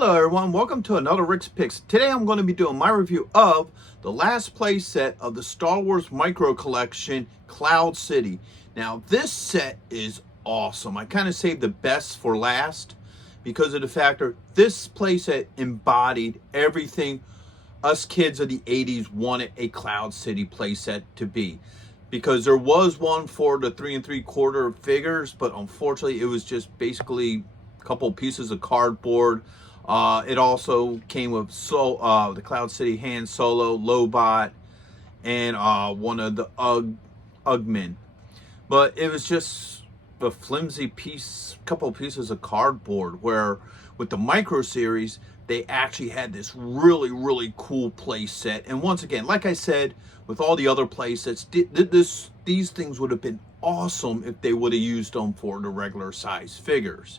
Hello everyone, welcome to another Rick's Picks. Today I'm going to be doing my review of the last play set of the Star Wars Micro Collection, Cloud City. Now this set is awesome. I kind of saved the best for last because of the factor this play set embodied everything us kids of the 80s wanted a Cloud City play set to be. Because there was one for the 3 3/4 figures, but unfortunately it was just basically a couple pieces of cardboard. It also came with the Cloud City Han Solo, Lobot, and one of the Ugmen. But it was just a flimsy couple pieces of cardboard, where with the Micro Series, they actually had this really, really cool play set. And once again, like I said, with all the other play sets, these things would have been awesome if they would have used them for the regular size figures.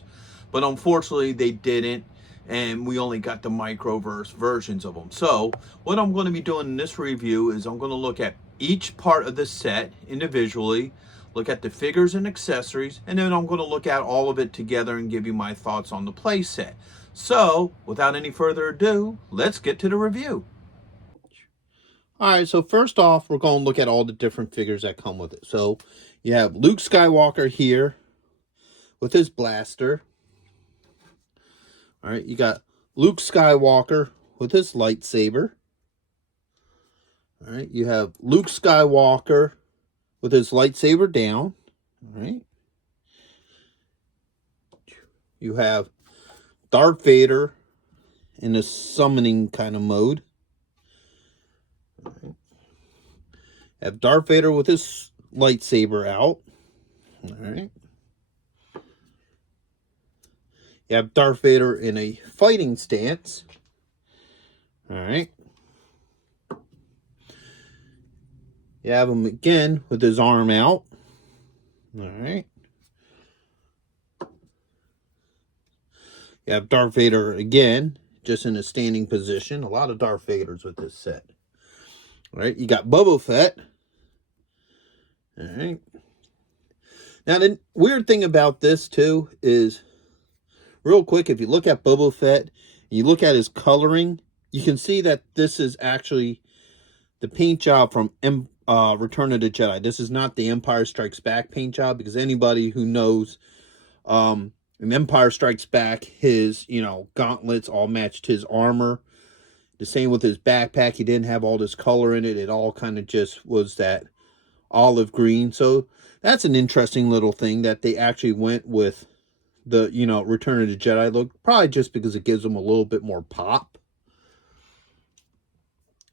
But unfortunately, they didn't, and we only got the microverse versions of them. So what I'm going to be doing in this review is I'm going to look at each part of the set individually, look at the figures and accessories, and then I'm going to look at all of it together and give you my thoughts on the play set. So without any further ado, let's get to the review. All right, so first off, we're going to look at all the different figures that come with it. So you have Luke Skywalker here with his blaster. All right, you got Luke Skywalker with his lightsaber. All right, you have Luke Skywalker with his lightsaber down. All right. You have Darth Vader in a summoning kind of mode. All right. Have Darth Vader with his lightsaber out. All right. You have Darth Vader in a fighting stance. All right. You have him again with his arm out. All right. You have Darth Vader again, just in a standing position. A lot of Darth Vaders with this set. All right. You got Boba Fett. All right. Now, the weird thing about this, too, is real quick, if you look at Boba Fett, you look at his coloring, you can see that this is actually the paint job from Return of the Jedi. This is not the Empire Strikes Back paint job, because anybody who knows in Empire Strikes Back, his, gauntlets all matched his armor. The same with his backpack. He didn't have all this color in it. It all kind of just was that olive green. So that's an interesting little thing that they actually went with the, Return of the Jedi look. Probably just because it gives them a little bit more pop.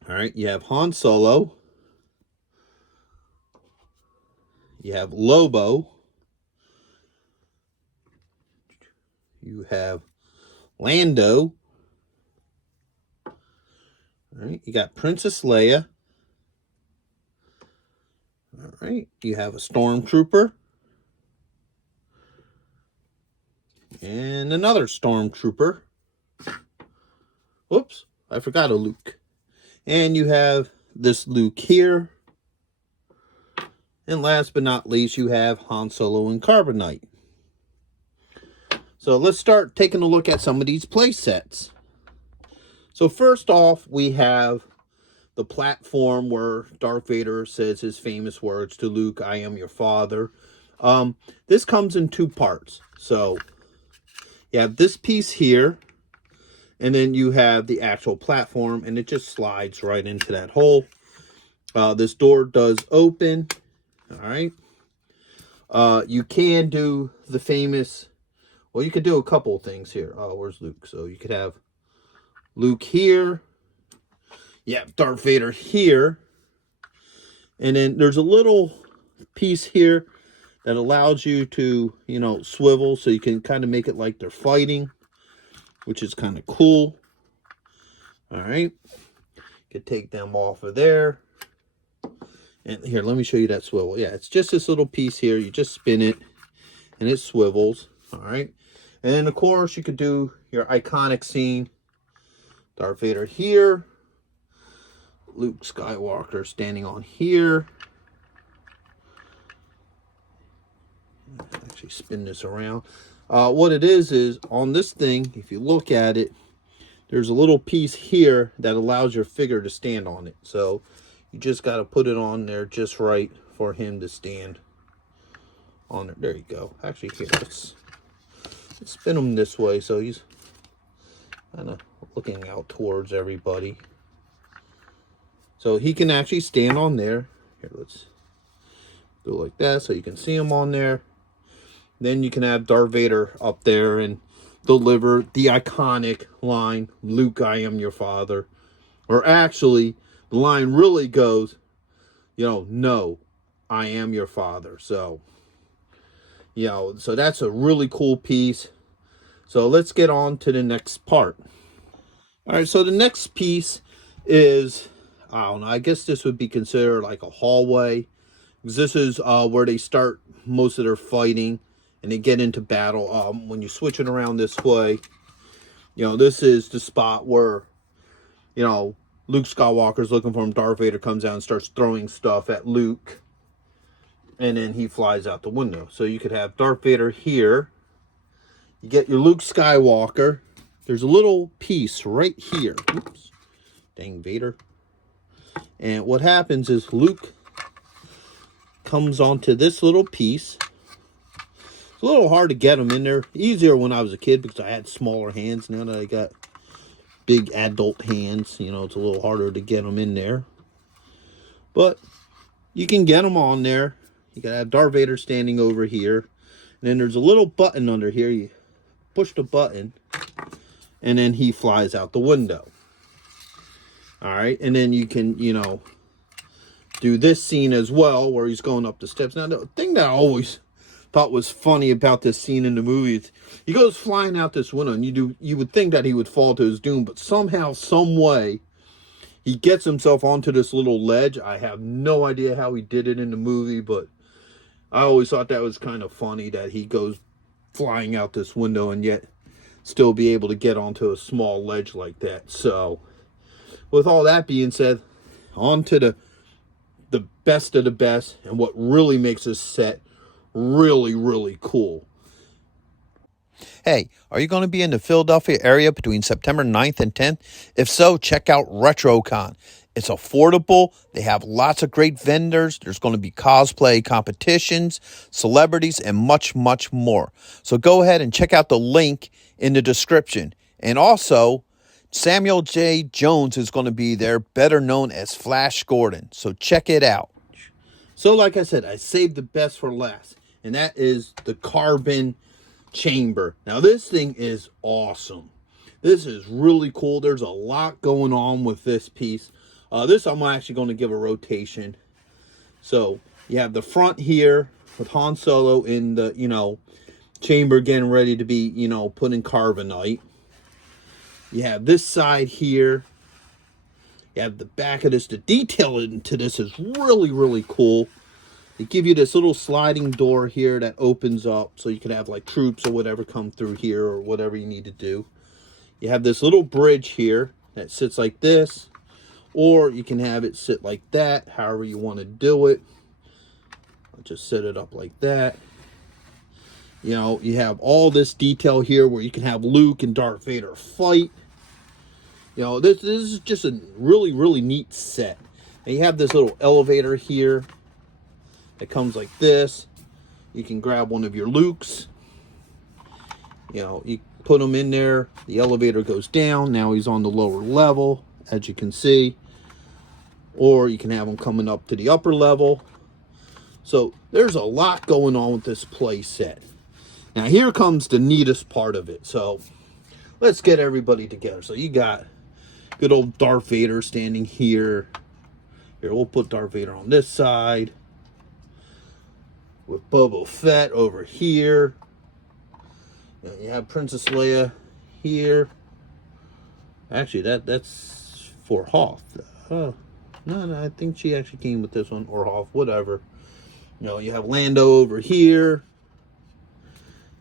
All right, you have Han Solo. You have Lobo. You have Lando. All right, you got Princess Leia. All right, you have a Stormtrooper. And another Stormtrooper. Whoops, I forgot a Luke. And you have this Luke here. And last but not least, you have Han Solo and Carbonite. So let's start taking a look at some of these play sets. So first off, we have the platform where Darth Vader says his famous words to Luke, "I am your father." This comes in two parts. So you have this piece here, and then you have the actual platform, and it just slides right into that hole. This door does open. All right. You can do the famous, well, you could do a couple of things here. Where's Luke? So you could have Luke here. Yeah, Darth Vader here. And then there's a little piece here that allows you to, swivel, so you can kind of make it like they're fighting, which is kind of cool. All right. You could take them off of there. And here, let me show you that swivel. Yeah, it's just this little piece here. You just spin it, and it swivels. All right. And then, of course, you could do your iconic scene. Darth Vader here. Luke Skywalker standing on here. Actually spin this around. What it is on this thing, if you look at it, there's a little piece here that allows your figure to stand on it. So you just got to put it on there just right for him to stand on there. There you go. Actually, here, let's spin him this way so he's kind of looking out towards everybody. So he can actually stand on there. Here, let's do it like that so you can see him on there. Then you can have Darth Vader up there and deliver the iconic line, "Luke, I am your father." Or actually, the line really goes, "No, I am your father." So, so that's a really cool piece. So let's get on to the next part. All right, so the next piece is, I don't know, I guess this would be considered like a hallway. Because this is where they start most of their fighting and they get into battle. When you switch it around this way, this is the spot where, Luke Skywalker's looking for him. Darth Vader comes out and starts throwing stuff at Luke. And then he flies out the window. So you could have Darth Vader here. You get your Luke Skywalker. There's a little piece right here. Oops. Dang Vader. And what happens is Luke comes onto this little piece. It's a little hard to get him in there. Easier when I was a kid because I had smaller hands. Now that I got big adult hands, it's a little harder to get them in there. But you can get them on there. You got to have Darth Vader standing over here. And then there's a little button under here. You push the button. And then he flies out the window. All right. And then you can, do this scene as well where he's going up the steps. Now, the thing that I always thought was funny about this scene in the movie is he goes flying out this window, and you would think that he would fall to his doom, but somehow, some way, he gets himself onto this little ledge. I have no idea how he did it in the movie, but I always thought that was kind of funny that he goes flying out this window and yet still be able to get onto a small ledge like that. So, with all that being said, on to the best of the best and what really makes this set really, really cool. Hey, are you going to be in the Philadelphia area between September 9th and 10th? If so, check out RetroCon. It's affordable. They have lots of great vendors. There's going to be cosplay competitions, celebrities, and much, much more. So go ahead and check out the link in the description. And also, Samuel J. Jones is going to be there, better known as Flash Gordon. So check it out. So like I said, I saved the best for last. And that is the carbon chamber. Now this thing is awesome. This is really cool. There's a lot going on with this piece. This I'm actually going to give a rotation. So you have the front here with Han Solo in the, chamber getting ready to be, put in carbonite. You have this side here. You have the back of this. The detail into this is really, really cool. They give you this little sliding door here that opens up so you can have like troops or whatever come through here or whatever you need to do. You have this little bridge here that sits like this, or you can have it sit like that, however you want to do it. I'll just set it up like that. You have all this detail here where you can have Luke and Darth Vader fight. This is just a really, really neat set. And you have this little elevator here that comes like this. You can grab one of your Lukes. You put them in there. The elevator goes down. Now he's on the lower level, as you can see. Or you can have him coming up to the upper level. So there's a lot going on with this play set. Now here comes the neatest part of it. So let's get everybody together. So you got good old Darth Vader standing here. Here, we'll put Darth Vader on this side. With Boba Fett over here. You have Princess Leia here. Actually, that's for Hoth. No, I think she actually came with this one, or Hoth, whatever. You have Lando over here.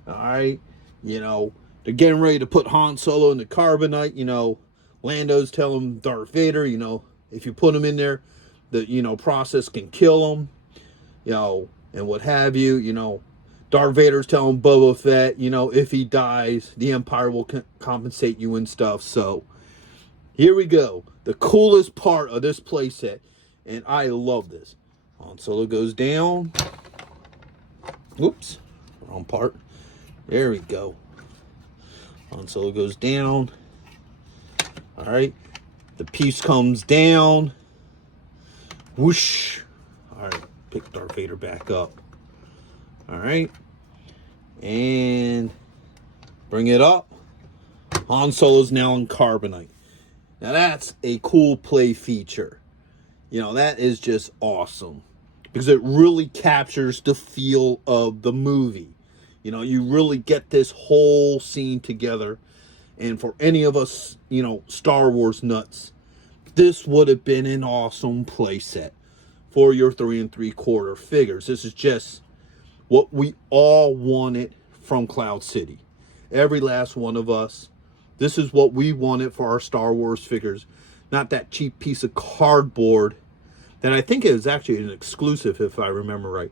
Alright. They're getting ready to put Han Solo in the carbonite. Lando's telling Darth Vader, if you put him in there, the, process can kill him. And what have you. Darth Vader's telling Boba Fett, if he dies, the Empire will compensate you and stuff. So, here we go. The coolest part of this playset, and I love this. Han Solo goes down. Oops, wrong part. There we go. Han Solo goes down. All right, the piece comes down. Whoosh. All right, pick Darth Vader back up. All right, and bring it up. Han Solo's now in carbonite. Now that's a cool play feature. You know, that is just awesome because it really captures the feel of the movie. You know, you really get this whole scene together. And for any of us, you know, Star Wars nuts, this would have been an awesome playset for your 3 3/4 figures. This is just what we all wanted from Cloud City. Every last one of us. This is what we wanted for our Star Wars figures. Not that cheap piece of cardboard that I think is actually an exclusive, if I remember right.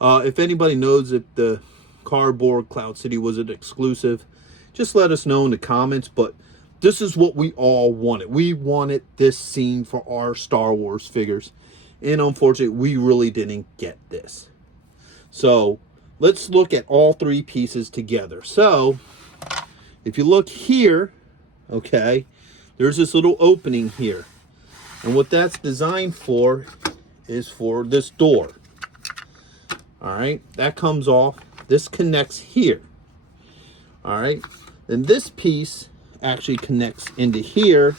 If anybody knows if the cardboard Cloud City was an exclusive, just let us know in the comments. But this is what we all wanted. We wanted this scene for our Star Wars figures. And unfortunately, we really didn't get this. So let's look at all three pieces together. So if you look here, okay, there's this little opening here. And what that's designed for is for this door. All right, that comes off. This connects here. All right, and this piece actually connects into here.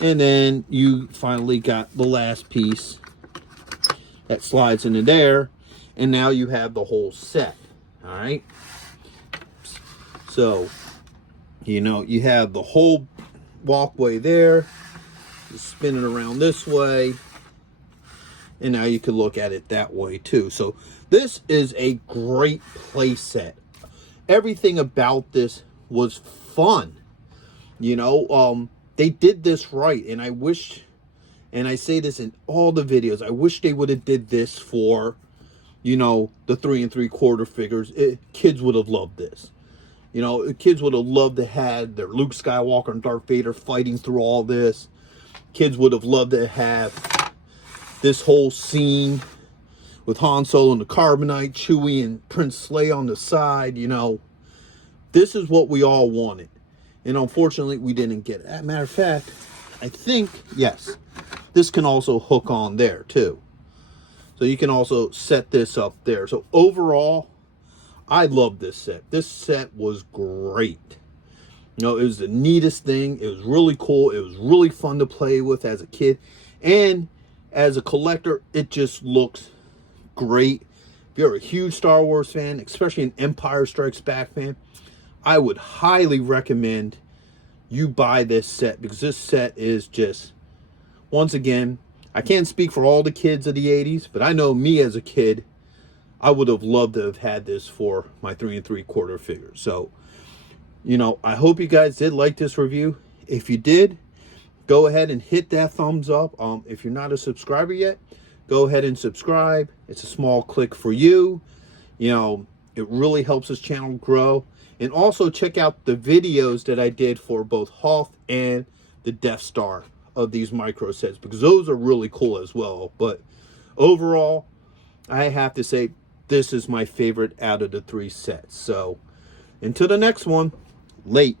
And then you finally got the last piece that slides into there. And now you have the whole set. All right. So, you know, you have the whole walkway there. You spin it around this way. And now you can look at it that way too. So this is a great play set. Everything about this was fun. You know, they did this right. And I wish, and I say this in all the videos, I wish they would have did this for, you know, the 3 3/4 figures. Kids would have loved this. You know, kids would have loved to have their Luke Skywalker and Darth Vader fighting through all this. Kids would have loved to have this whole scene with Han Solo and the Carbonite, Chewie and Prince Leia on the side. You know, this is what we all wanted. And unfortunately, we didn't get it. As a matter of fact, I think, yes, this can also hook on there too. So you can also set this up there. So overall, I love this set. This set was great. You know, it was the neatest thing. It was really cool. It was really fun to play with as a kid. And as a collector, it just looks great. If you're a huge Star Wars fan, especially an Empire Strikes Back fan, I would highly recommend you buy this set because this set is just, once again, I can't speak for all the kids of the 80s, but I know me as a kid, I would have loved to have had this for my 3 3/4 figures. So, you know, I hope you guys did like this review. If you did, go ahead and hit that thumbs up. If you're not a subscriber yet, go ahead and subscribe. It's a small click for you. You know, it really helps this channel grow. And also check out the videos that I did for both Hoth and the Death Star of these micro sets, because those are really cool as well. But overall, I have to say, this is my favorite out of the three sets. So until the next one, late.